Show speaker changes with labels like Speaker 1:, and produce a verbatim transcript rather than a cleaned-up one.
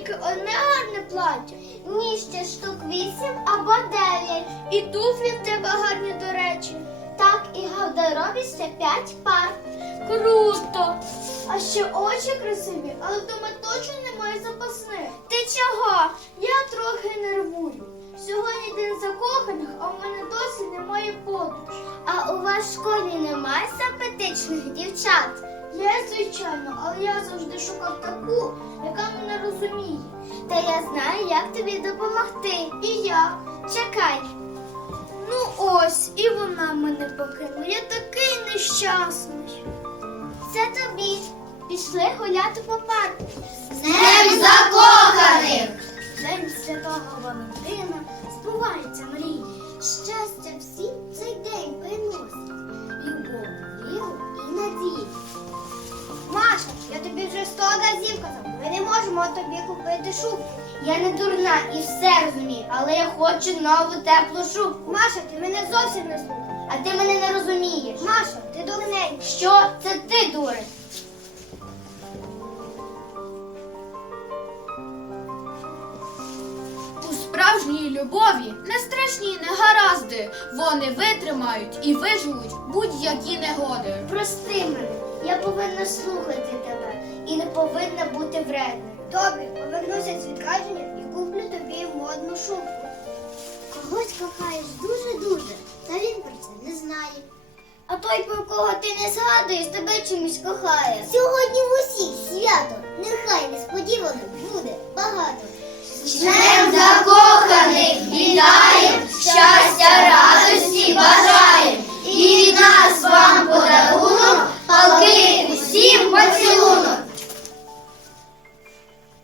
Speaker 1: тільки одне гарне плаття.
Speaker 2: Ні, ще штук вісім або дев'ять.
Speaker 1: І туфлі в тебе гарні, до речі.
Speaker 2: Так, і в гардеробі ще п'ять пар.
Speaker 1: Круто! А ще очі красиві, але вдома точно немає запасних.
Speaker 2: Ти чого?
Speaker 1: Я трохи нервую. Сьогодні день закоханих, а в мене досі немає подруг.
Speaker 2: А у вас в школі немає симпатичних дівчат?
Speaker 1: Є, звичайно, але я завжди шукав таку, яка мене розуміє.
Speaker 2: Та я знаю, як тобі допомогти.
Speaker 1: І я.
Speaker 2: Чекай.
Speaker 1: Ну ось, і вона мене покинула. Я такий нещасний.
Speaker 2: Це тобі. Пішли гуляти по парку.
Speaker 3: З Днем закоханих!
Speaker 1: День Святого Валентина, збуваються мрії.
Speaker 2: Щастя всім цей день приносить. Любов, віру і надію.
Speaker 3: Маша, я тобі вже сто разів казав, ми не можемо тобі купити шубку.
Speaker 2: Я не дурна і все розумію, але я хочу нову теплу шубку.
Speaker 3: Маша, ти мене зовсім не слухаєш.
Speaker 2: А ти мене не розумієш.
Speaker 3: Маша, ти дурненька.
Speaker 2: Що? Це ти, дурень.
Speaker 4: У справжній любові не страшні негаразди. Вони витримають і виживуть будь-які негоди.
Speaker 2: Прости мене, я повинна слухати тебе і не повинна бути вредною.
Speaker 3: Добре, повернуся з відрядження і куплю тобі модну шубку.
Speaker 2: Когось кохаєш дуже-дуже, та він про це не знає.
Speaker 3: А той, про кого ти не згадуєш, тебе чомусь кохає.
Speaker 2: Сьогодні в усіх свято, нехай несподівано буде багато.
Speaker 3: З Днем закоханих вітаєм, щастя, радості бажаєм, і від нас вам подаруємо